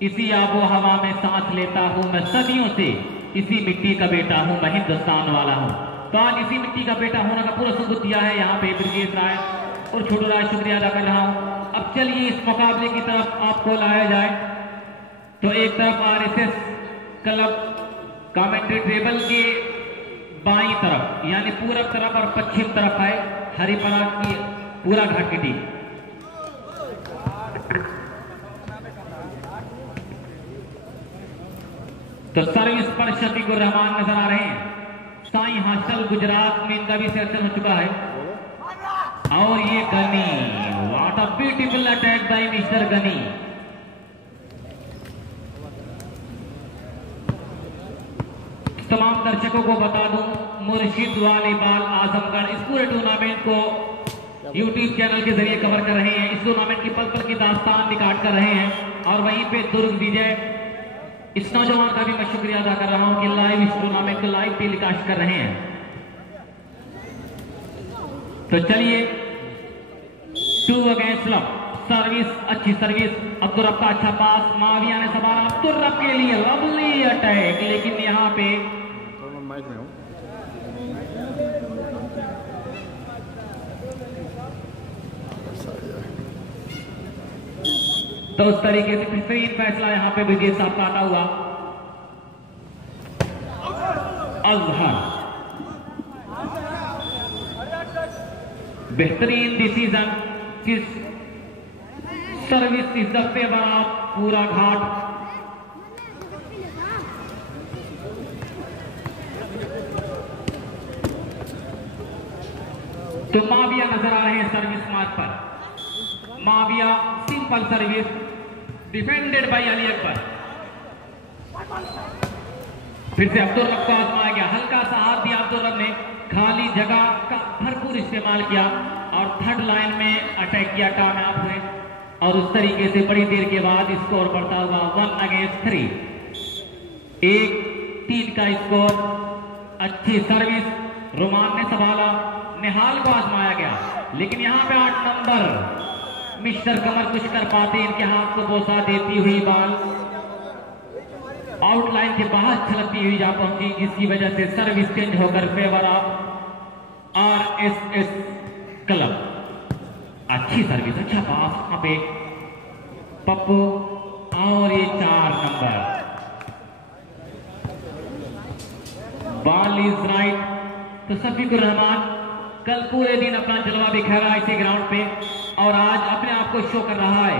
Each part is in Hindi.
इसी आबो हवा में सांस लेता हूं मैं सदियों से, इसी मिट्टी का बेटा हूं मैं हिंदुस्तान वाला हूं। तो आज इसी मिट्टी का बेटा होने का पूरा सबूत दिया है यहाँ पे ब्रजेश राय और छोटू राय, शुक्रिया अदा कर रहा हूं। अब चलिए इस मुकाबले की तरफ आपको लाया जाए। तो एक तरफ आरएसएस क्लब कमेंट्री टेबल के बाईं तरफ यानी पूरब तरफ और पश्चिम तरफ है हरिपरा की पूरा घाट की टीम। तो सर्विस पर शफीकुर रहमान नजर आ रहे हैं। साई हासिल गुजरात में इनका भी सिलेक्शन हो चुका है। और ये Ghani, what a beautiful attack by mister Ghani. तमाम दर्शकों को बता दूं, मुर्शिद वॉलीबॉल आजमगढ़ इस पूरे टूर्नामेंट को यूट्यूब चैनल के जरिए कवर कर रहे हैं। इस टूर्नामेंट की पल पल की दास्तान निकाल कर रहे हैं और वहीं पे दुर्ग विजय इस नौजवान का भी मैं शुक्रिया अदा कर रहा हूं कि लाइव इस टूर्नामेंट को लाइव टेलीकास्ट कर रहे हैं। तो चलिए 2 अगेंस्ट लव, सर्विस अच्छी सर्विस, अब्दुल रब का अच्छा पास, माविया ने सवाल अब्दुल रब के लिए लवली अटैक, लेकिन यहाँ पे तो उस तरीके से बेहतरीन फैसला यहाँ पे ब्रिजेश साहब का आता हुआ। अजहर बेहतरीन डिसीजन, किस सर्विस इस दफे बड़ा पूरा घाट। तो माविया नजर आ रहे हैं सर्विस मार्ग पर। Mavia simple service defended by Ali Akbar. फिर से अब्दुल रब को आजमाया गया, हल्का सा हाथ दिया अब्दुल रब ने, खाली जगह का भरपूर इस्तेमाल किया और थर्ड लाइन में अटैक किया, कामयाब हुए। और उस तरीके से बड़ी देर के बाद स्कोर बढ़ता हुआ 1 अगेंस्ट 3, 1-3 का स्कोर। अच्छी सर्विस, रोमान ने संभाला, निहाल को आजमाया गया, लेकिन यहाँ पे 8 नंबर मिस्टर कमर कुछ कर पाते, इनके हाथ को बोसा देती हुई बॉल आउटलाइन के बाहर छलकती हुई जा पहुंची, जिसकी वजह से सर्विस चेंज होकर फेवर ऑफ आरएसएस क्लब। अच्छी सर्विस, अच्छा पास वहां पे पप्पू, और ये 4 नंबर बॉल इज राइट। तो शफीकुर रहमान कल पूरे दिन अपना जलवा बिखेरा इसी ग्राउंड पे और आज अपने आप को शो कर रहा है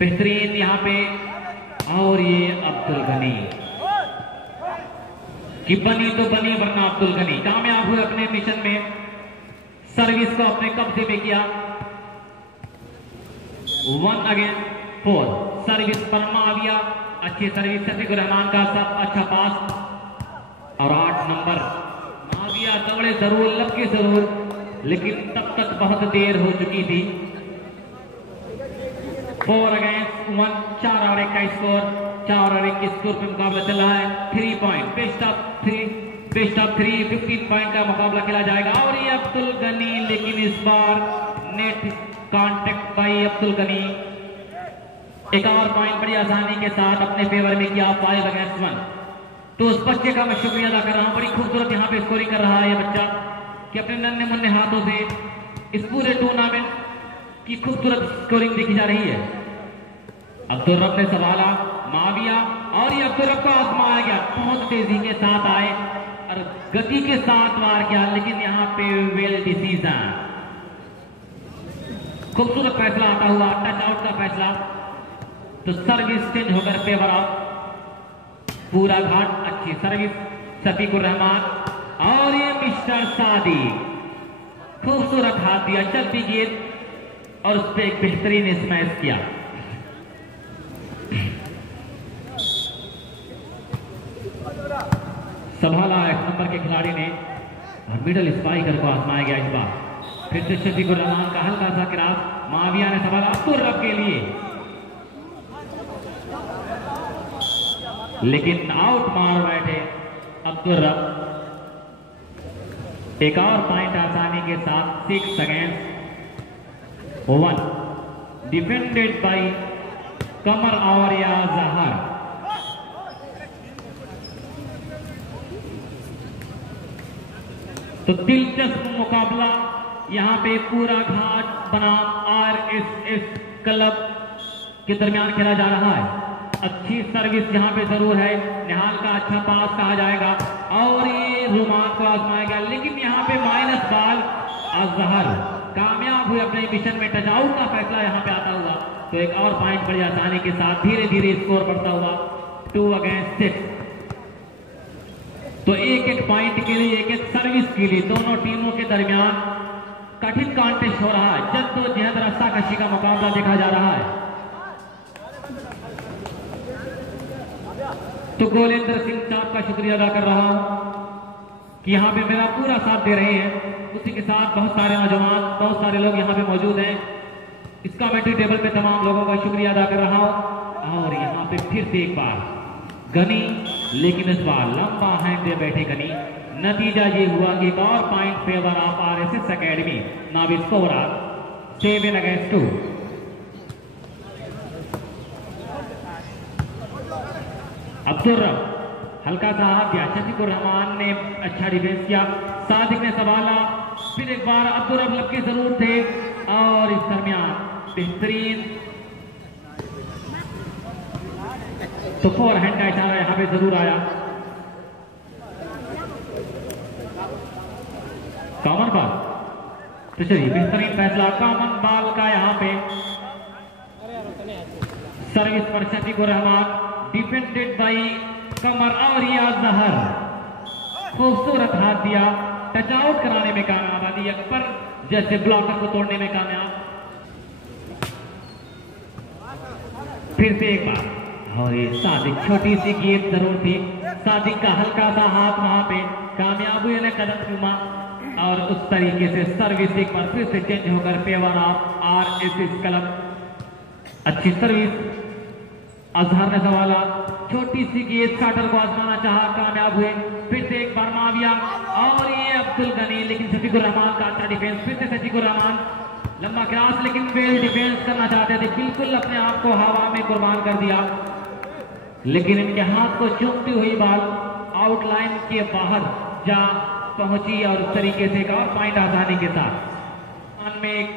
बेहतरीन यहाँ पे। और ये अब्दुल गनी कि बनी तो बनी, वरना अब्दुल गनी कामयाब हुए अपने मिशन में, सर्विस को अपने कब्जे में किया। 1 अगेंस्ट 4, सर्विस पर माविया, अच्छी सर्विस शफीकुर रहमान का, सब अच्छा पास। और 8 नंबर माविया दौड़े जरूर, लपके जरूर, लेकिन तब तक बहुत देर हो चुकी थी। 4 अगेंस्ट 1, 4 और 1 का स्कोर, 4 और 1 के स्कोर पे मुकाबला चल रहा है। 3 पॉइंट, बेस्ट ऑफ 3, 15 पॉइंट का मुकाबला खेला जाएगा। और ये अब्दुल गनी, लेकिन इस बार net contact by Abdul Gani. एक और पॉइंट बड़ी आसानी के साथ अपने फेवर में किया, 5 अगेंस्ट 1। तो उस बच्चे का मैं शुक्रिया अदा कर रहा हूं, बड़ी खूबसूरत यहाँ पे स्कोरिंग कर रहा है ये बच्चा कि अपने नन्हे मुन्ने हाथों से इस पूरे टूर्नामेंट की खूबसूरत स्कोरिंग देखी जा रही है। अब्दुल रब ने संभाला, माविया, और ये अब्दुल रब को आजमाया गया, बहुत तेजी के साथ आए और गति के साथ मार किया, लेकिन यहाँ पे वेल डिसीजन, खूबसूरत फैसला आता हुआ, टच आउट का फैसला। तो सर्विस चेंज होकर फेवर ऑफ पूरा घाट, अच्छी सर्विस शफीकुर रहमान, और ये मिस्टर सादी खूबसूरत हाथ दिया, चलती गेंद और उस पर एक बेहतरीन स्मैश किया। संभाला 1 नंबर के खिलाड़ी ने और मिडल स्पाइकर को आजमाया गया इस बार। फिर से शफीकुर रहमान का हल्का सा क्रॉस, माविया ने संभाला अब्दुल रब के लिए, लेकिन आउट मार बैठे अब्दुल रब। एक और पॉइंट आसानी के साथ 6 अगेंस्ट 1 डिफेंडेड बाय कमर और या जहर। तो दिलचस्प मुकाबला यहां पे पूरा घाट बनाम RSS क्लब के दरमियान खेला जा रहा है। अच्छी सर्विस यहां पे जरूर है, निहाल का अच्छा पास कहा जाएगा और ये रोमान को आजमाया गया, लेकिन यहां पे माइनस बॉल। अजहर कामयाब हुए अपने मिशन में, टच आउट का फैसला यहां पे आता हुआ, तो एक और पॉइंट बड़ी आसानी के साथ धीरे धीरे स्कोर बढ़ता हुआ 2 अगेंस्ट 6। तो एक एक पॉइंट के लिए, एक एक सर्विस के लिए दोनों टीमों के दरमियान कठिन कॉन्टेस्ट हो रहा है, जद्दोजहद रस्साकशी का मुकाबला देखा जा रहा है। तो गोलेंद्र सिंह साहब का शुक्रिया अदा कर रहा हूं कि यहाँ पे मेरा पूरा साथ दे रहे हैं। उसी के साथ बहुत सारे नौजवान, बहुत सारे लोग यहाँ पे मौजूद हैं। इस कमेंट्री टेबल पे तमाम लोगों का शुक्रिया अदा कर रहा हूं। और यहाँ पे फिर से एक बार गनी, लेकिन इस बार लंबा हैंड दे बैठे गनी। नतीजा ये हुआ कि एक और point favour of RSS academy. Now score 7 against 2। Abdul हल्का सा हाथ दिया, शफीकुर रहमान ने अच्छा डिफेंस किया, सादिक ने संभाला, फिर एक बार अब्दुल रब लग के जरूर थे और इस दरमियान बेहतरीन तो फोरहैंड का इशारा यहां पे जरूर आया। कॉमन बॉल, तो चलिए बेहतरीन फैसला कॉमन बॉल का यहां पे। सर्विस पर शफीकुर रहमान, डिफेंडेड बाई कमर और या जहर। खूबसूरत हाथ दिया, टच आउट कराने में कामयाब। अली अकबर जैसे ब्लॉकर को तोड़ने में कामयाब। फिर से एक बार, और ये सादिक, छोटी सी गेंद जरूर थी, सादिक का हल्का सा हाथ वहां पे कामयाब हुए ने कदम चूमा और उस तरीके से सर्विस एक बार फिर से चेंज होकर फेवर ऑफ RSS क्लब। अच्छी सर्विस, अजहर ने संभाला, छोटी सी गेंद शाटर को आजमाना चाहा, कामयाब हुए। फिर से एक बार माविया और ये अब्दुल गनी, लेकिन शफीकुर रहमान का अच्छा डिफेंस। फिर से शफीकुर रहमान, लंबा क्रॉस, लेकिन वेल डिफेंस करना चाहते थे, बिल्कुल अपने आप को हवा में कुर्बान कर दिया, लेकिन इनके हाथ को चूमती हुई बॉल आउटलाइन के बाहर जा पहुंची और इस तरीके से एक और पॉइंट आसानी के साथ। में एक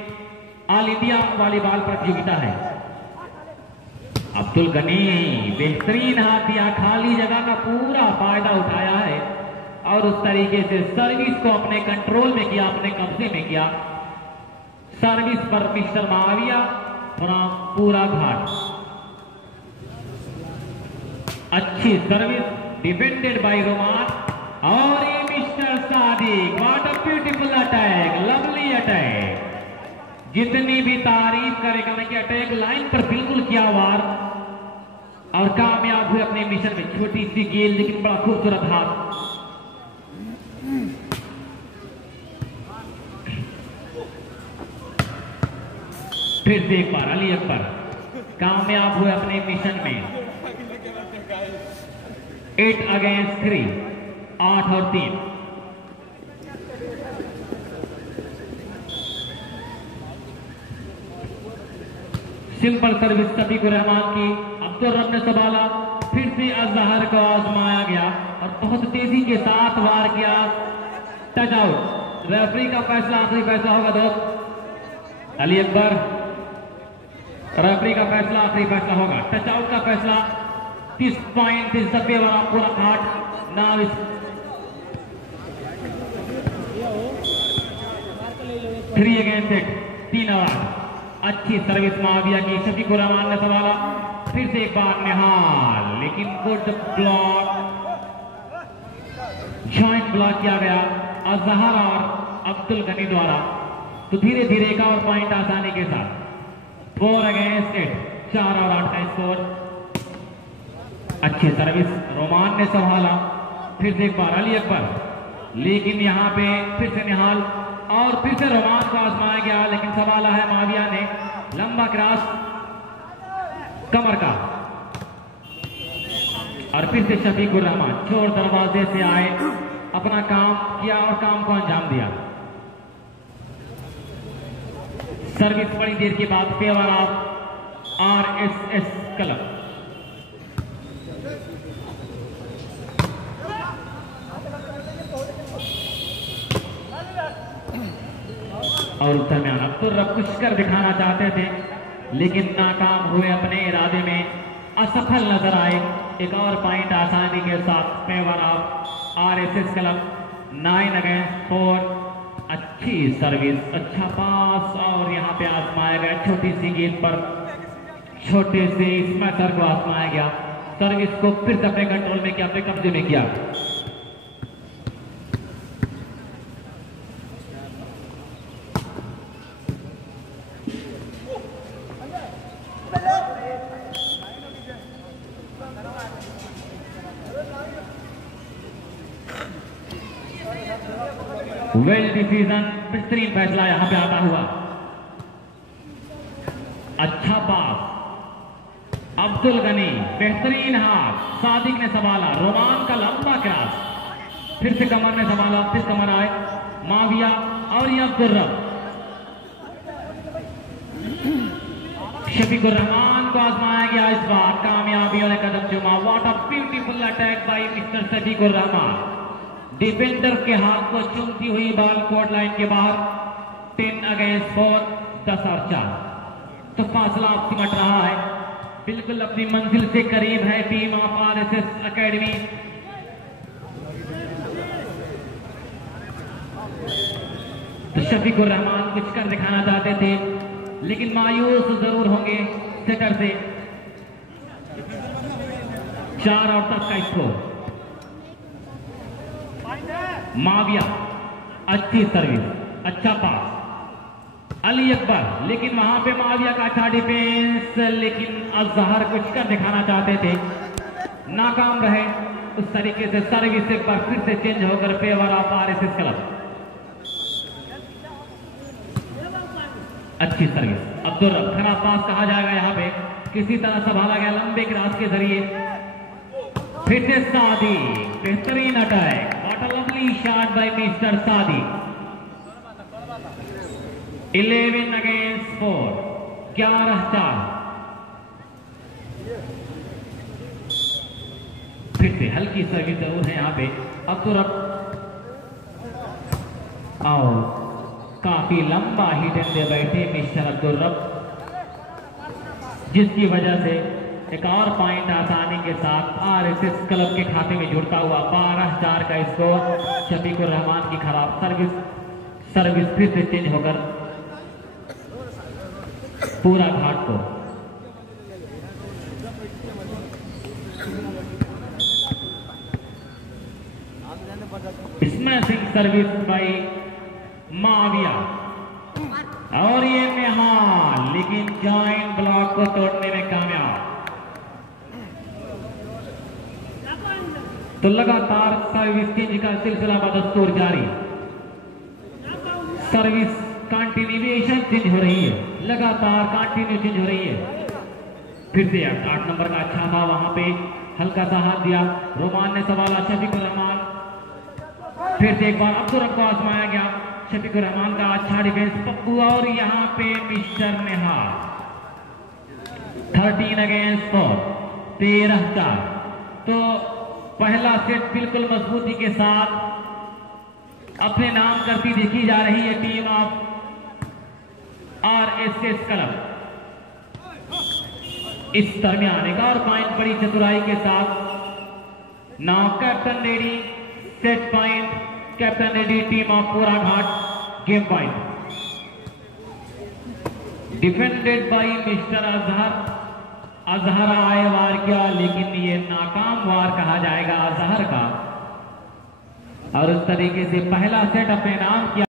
ऑल इंडिया वॉलीबॉल प्रतियोगिता है। अब्दुल गनी बेहतरीन हाथ दिया, खाली जगह का पूरा फायदा उठाया है और उस तरीके से सर्विस को अपने कंट्रोल में किया, अपने कब्जे में किया। सर्विस पर मिस्टर माविया पूरा घाट। अच्छी सर्विस, डिफेंडेड बाय रोमान और ये mister Sadiq. What a beautiful attack, lovely attack. जितनी भी तारीफ करेगा मैं कि अटैक लाइन पर बिल्कुल किया वार और कामयाब हुए अपने मिशन में। छोटी सी गेंद लेकिन बड़ा खूबसूरत हाथ। फिर से एक बार अली अकबर कामयाब हुए अपने मिशन में। 8 अगेंस्ट 3, 8 और 3। सिंपल सर्विस शफीकुर रहमान की, अब्दुल रब ने संभाला, फिर से अजहर को आजमाया गया और बहुत तेजी के साथ वार किया। Touch out. रेफरी का फैसला आखिरी फैसला होगा दोस्त। अली अकबर, रेफरी का फैसला आखिरी फैसला होगा। टच आउट का फैसला। 30 पॉइंट इस दफे वाला पूरा घाट नाव 3 अगेंस्ट 8, 3 और 8। अच्छी सर्विस माविया की, शफीकुर रहमान ने संभाला, फिर से एक बार निहाल, लेकिन गुड ब्लॉक, जॉइंट ब्लॉक किया गया अजहर और अब्दुल गनी द्वारा। तो धीरे धीरे एक और पॉइंट आसानी के साथ। 4 अगेंस्ट 8, 4 और 8 का स्कोर। अच्छी सर्विस रोमान ने संभाला, फिर से एक बार अली अकबर, लेकिन यहां पे फिर से निहाल और फिर से रोमान को आजमाया गया, लेकिन संभाला है माविया ने। लंबा क्रॉस कमर का और फिर से शफीकुर रहमान चोर दरवाजे से आए, अपना काम किया और काम को अंजाम दिया। सर्विस बड़ी देर के बाद फेवर ऑफ RSS क्लब। और उस दरमियान अब्दुल रब कुछ कर दिखाना चाहते थे लेकिन नाकाम हुए, अपने इरादे में असफल नजर आए। एक और पॉइंट आसानी के साथ favour of RSS club. 9 against 4। अच्छी सर्विस, अच्छा पास और यहाँ पे आजमाया गया छोटी सी गेंद पर, छोटे से स्मैशर को आजमाया गया। सर्विस को फिर से अपने कंट्रोल में किया, अपने कब्जे में किया। वेल डिसीजन, बेहतरीन फैसला यहां पे आता हुआ। अच्छा पास, अब्दुल गनी, बेहतरीन हाथ, सादिक ने संभाला, रोमान का लंबा क्रॉस, फिर से कमर ने संभाला, फिर कमर आए माविया और ये अब्दुल रब। शफीकुर रहमान को आजमाया गया, इस बार कामयाबियों ने कदम चुमा। What a beautiful attack by mister Shafiqur Rahman. Defender के हाथ को चूमती हुई बॉल कोर्ट लाइन के बाहर। 10 अगेंस्ट 4, 10 और 4। तो फासला अब सिमट रहा है, बिल्कुल अपनी मंजिल से करीब है टीम ऑफ आरएसएस एकेडमी। तो शफीकुर रहमान कुछ कर दिखाना चाहते थे लेकिन मायूस जरूर होंगे सेटर से। 4 और 10 का स्कोर। माविया, अच्छी सर्विस, अच्छा पास, अली अकबर, लेकिन वहां पे माविया का अच्छा डिफेंस, लेकिन अजहर कुछ कर दिखाना चाहते थे, नाकाम रहे। उस तरीके से सर्विस एक बार फिर से चेंज होकर फेवर ऑफ आरएसएस क्लब। अच्छी सर्विस, अब्दुल रब, खराब पास कहा जाएगा यहाँ पे, किसी तरह संभाला गया लंबे क्रॉस के जरिए। फिर से सादी, बेहतरीन attack, what a lovely shot bye mister सादी। 11 अगेंस्ट 4, 11-4। फिर से हल्की सर्विस जरूर है यहाँ पे। अब तो रब आओ, काफी लंबा हिट दे बैठे मिस्टर अब्दुल रब, जिसकी वजह से एक और पॉइंट आसानी के साथ आरएसएस क्लब के खाते में जुड़ता हुआ। 12-4 का स्कोर। शफीकुर रहमान की खराब सर्विस फिर से चेंज होकर पूरा घाट को। स्मैशिंग सर्विस बाय माविया और ये निहाल, लेकिन जॉइंट ब्लॉक को तोड़ने में कामयाब। तो लगातार सर्विस चेंज का सिलसिला बदस्तूर जारी। सर्विस कंटिन्यूएशन चेंज हो रही है, लगातार कंटिन्यू चेंज हो रही है। फिर से 8 नंबर का अच्छा था, वहां पे हल्का सा हाथ दिया, रोमान ने संभाला, शफीकुर रहमान, फिर से एक बार अब्दुल रब को आजमाया गया, शफीकुर रहमान का अच्छा डिफेंस, पप्पू और यहाँ पे मिस्टर निहाल। 13 अगेंस्ट 4, 13-4। तो पहला सेट बिल्कुल मजबूती के साथ अपने नाम करती देखी जा रही है टीम ऑफ आरएसएस क्लब। इस दरमियान एक और पॉइंट बड़ी चतुराई के साथ। Now captain ready, set point, captain ready, team of पूरा घाट, game point. Defended by mister Azhar. Azhar आए वार किया, लेकिन ये नाकाम वार कहा जाएगा अजहर का, और उस तरीके से पहला सेट अपने नाम किया।